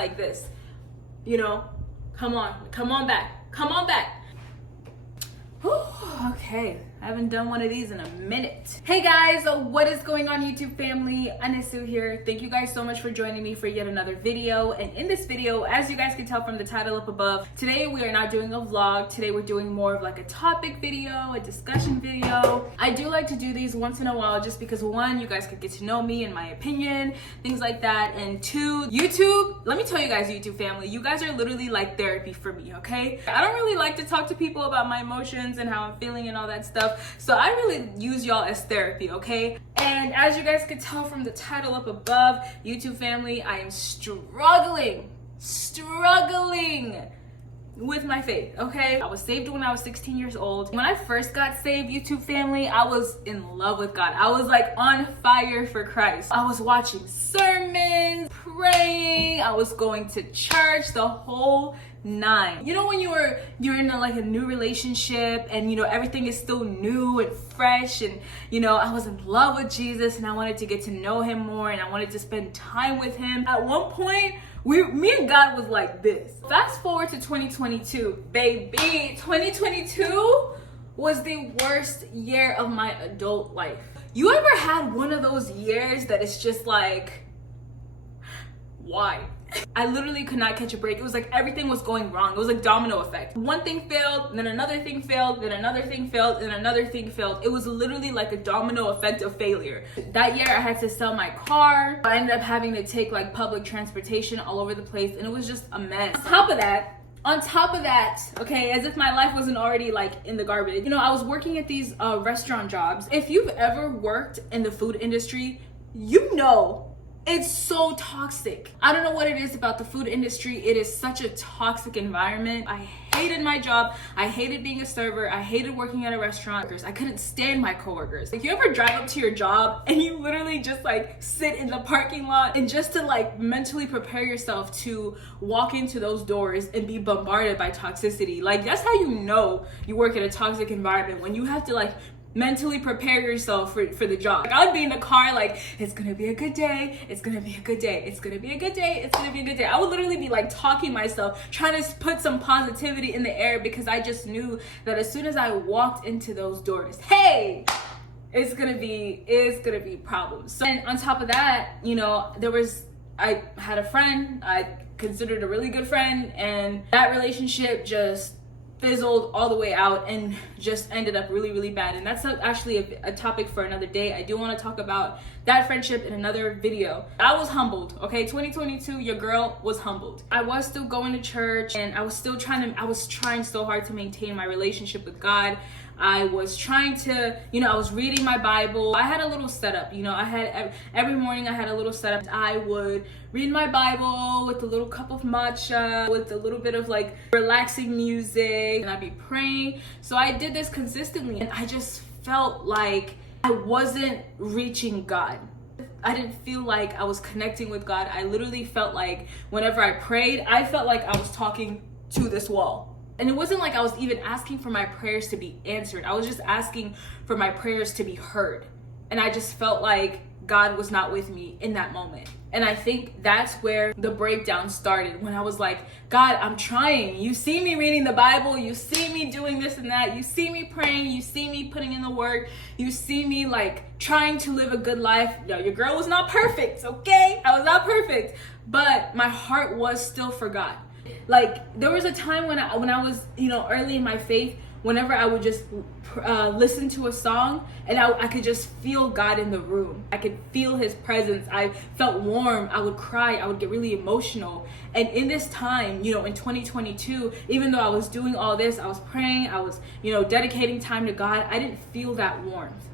like this, you know, come on back. Whew, okay, I haven't done one of these in a minute. Hey guys, what is going on YouTube family? Anisu here. Thank you guys so much for joining me for yet another video. And in this video, as you guys can tell from the title up above, today we are not doing a vlog. Today we're doing more of like a topic video, a discussion video. I do like to do these once in a while just because one, you guys could get to know me and my opinion, things like that. And two, YouTube, let me tell you guys, YouTube family, you guys are literally like therapy for me, okay? I don't really like to talk to people about my emotions and how I'm feeling and all that stuff. So I really use y'all as therapy, okay? And as you guys can tell from the title up above, YouTube family, I am struggling with my faith, okay? I was saved when I was 16 years old. When I first got saved, YouTube family, I was in love with God. I was like on fire for Christ. I was watching sermons, praying, I was going to church, the whole nine. You know when you're in a new relationship and you know everything is still new and fresh, and you know I was in love with Jesus and I wanted to get to know him more and I wanted to spend time with him. At one point, me and God was like this. Fast forward to 2022, baby. 2022 was the worst year of my adult life. You ever had one of those years that it's just like, why? I literally could not catch a break. It was like everything was going wrong. It was like domino effect. One thing failed, then another thing failed, then another thing failed, then another thing failed. It was literally like a domino effect of failure. That year I had to sell my car. I ended up having to take like public transportation all over the place, and it was just a mess. On top of that, okay, as if my life wasn't already like in the garbage. You know, I was working at these restaurant jobs. If you've ever worked in the food industry, you know it's so toxic. I don't know what it is about the food industry. It is such a toxic environment. I hated my job. I hated being a server. I hated working at a restaurant. I couldn't stand my coworkers. Like, you ever drive up to your job and you literally just like sit in the parking lot and just to like mentally prepare yourself to walk into those doors and be bombarded by toxicity? Like, that's how you know you work in a toxic environment, when you have to like mentally prepare yourself for the job. Like, I would be in the car like, it's gonna be a good day, it's gonna be a good day, it's gonna be a good day, it's gonna be a good day. I would literally be like talking myself, trying to put some positivity in the air, because I just knew that as soon as I walked into those doors, hey, it's gonna be problems. So, and on top of that, you know, I had a friend I considered a really good friend, and that relationship just fizzled all the way out and just ended up really, really bad. And that's actually a topic for another day. I do want to talk about that friendship in another video. I was humbled, okay? 2022, your girl was humbled. I was still going to church, and I was trying so hard to maintain my relationship with God. I was trying to, you know, I was reading my Bible. I had a little setup, you know, I had every morning I had a little setup. I would read my Bible with a little cup of matcha, with a little bit of like relaxing music, and I'd be praying. So I did this consistently, and I just felt like I wasn't reaching God. I didn't feel like I was connecting with God. I literally felt like whenever I prayed, I felt like I was talking to this wall. And it wasn't like I was even asking for my prayers to be answered. I was just asking for my prayers to be heard. And I just felt like God was not with me in that moment. And I think that's where the breakdown started, when I was like, God, I'm trying. You see me reading the Bible. You see me doing this and that. You see me praying. You see me putting in the work. You see me like trying to live a good life. No, your girl was not perfect, okay? I was not perfect. But my heart was still for God. Like, there was a time when I was, you know, early in my faith, whenever I would just listen to a song and I could just feel God in the room. I could feel his presence. I felt warm. I would cry. I would get really emotional. And in this time, you know, in 2022, even though I was doing all this, I was praying, I was, you know, dedicating time to God, I didn't feel that warmth.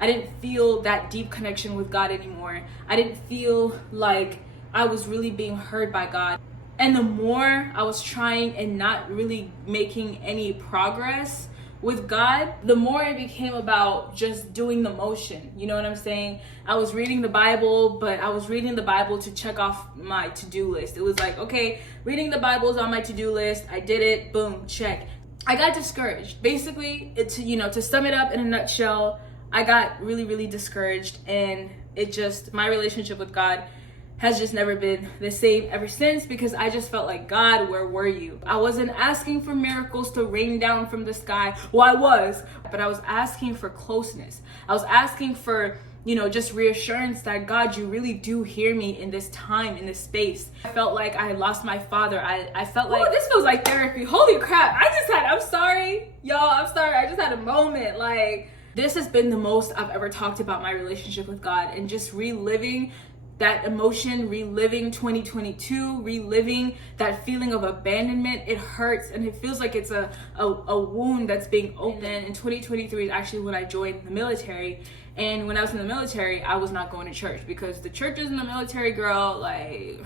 I didn't feel that deep connection with God anymore. I didn't feel like I was really being heard by God. And the more I was trying and not really making any progress with God, the more it became about just doing the motion. You know what I'm saying? I was reading the Bible, but I was reading the Bible to check off my to-do list. It was like, okay, reading the Bible is on my to-do list. I did it. Boom, check. I got discouraged. Basically, to sum it up in a nutshell, I got really, really discouraged, and my relationship with God has just never been the same ever since, because I just felt like, God, where were you? I wasn't asking for miracles to rain down from the sky. Well, I was, but I was asking for closeness. I was asking for, just reassurance that, God, you really do hear me in this time, in this space. I felt like I had lost my father. I felt like, this feels like therapy. Holy crap. I'm sorry, y'all. I'm sorry. I just had a moment. Like, this has been the most I've ever talked about my relationship with God, and just reliving that emotion, reliving 2022, reliving that feeling of abandonment. It hurts, and it feels like it's a wound that's being opened. In 2023 is actually when I joined the military. And when I was in the military, I was not going to church, because the churches in the military, girl, like,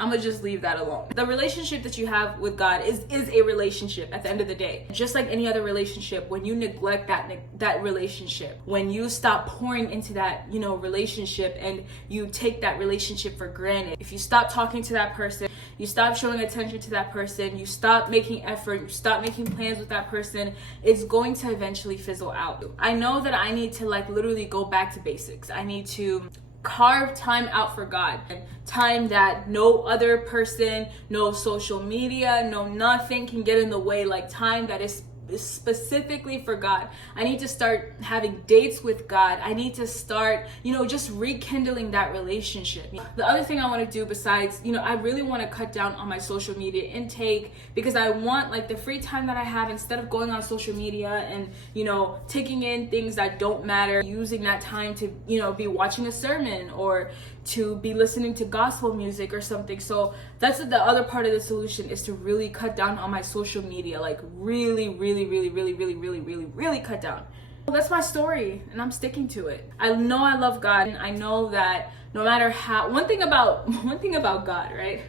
I'm gonna just leave that alone. The relationship that you have with God is a relationship at the end of the day. Just like any other relationship, when you neglect that relationship, when you stop pouring into that, relationship, and you take that relationship for granted, if you stop talking to that person, you stop showing attention to that person, you stop making effort, you stop making plans with that person, it's going to eventually fizzle out. I know that I need to literally go back to basics. I need to carve time out for God, and time that no other person, no social media, no nothing can get in the way, like time that is specifically for God. I need to start having dates with God. I need to start, just rekindling that relationship. The other thing I want to do besides, I really want to cut down on my social media intake, because I want, the free time that I have, instead of going on social media and, taking in things that don't matter, using that time to, be watching a sermon or to be listening to gospel music or something. So that's the other part of the solution, is to really cut down on my social media, really cut down. Well, that's my story, and I'm sticking to it. I know I love God, and I know that no matter how, one thing about God, right?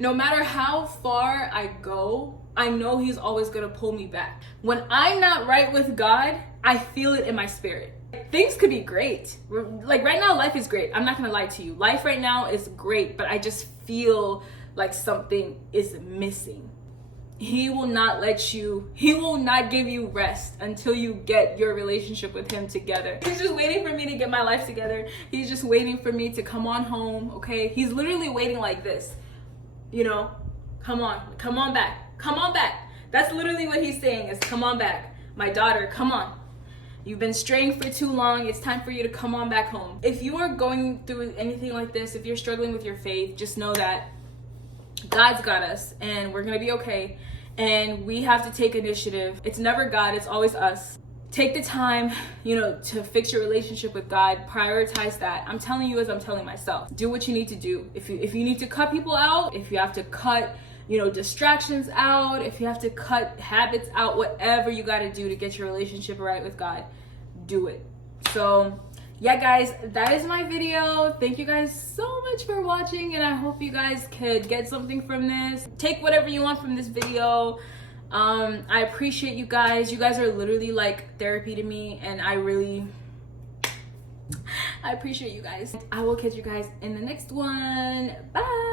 No matter how far I go, I know He's always gonna pull me back. When I'm not right with God, I feel it in my spirit. Things could be great. Right now, life is great. I'm not gonna lie to you. Life right now is great, but I just feel like something is missing. He will not give you rest until you get your relationship with Him together. He's just waiting for me to get my life together. He's just waiting for me to come on home, okay? He's literally waiting like this, come on back. That's literally what He's saying, is come on back. My daughter, come on. You've been straying for too long. It's time for you to come on back home. If you are going through anything like this, if you're struggling with your faith, just know that God's got us, and we're gonna be okay. And we have to take initiative. It's never God, it's always us. Take the time, to fix your relationship with God. Prioritize that. I'm telling you as I'm telling myself. Do what you need to do. If you need to cut people out, if you have to cut, distractions out, if you have to cut habits out, whatever you got to do to get your relationship right with God, do it. So yeah, guys, that is my video. Thank you guys so much for watching, and I hope you guys could get something from this. Take whatever you want from this video. I appreciate you guys. You guys are literally like therapy to me, and I appreciate you guys. I will catch you guys in the next one. Bye.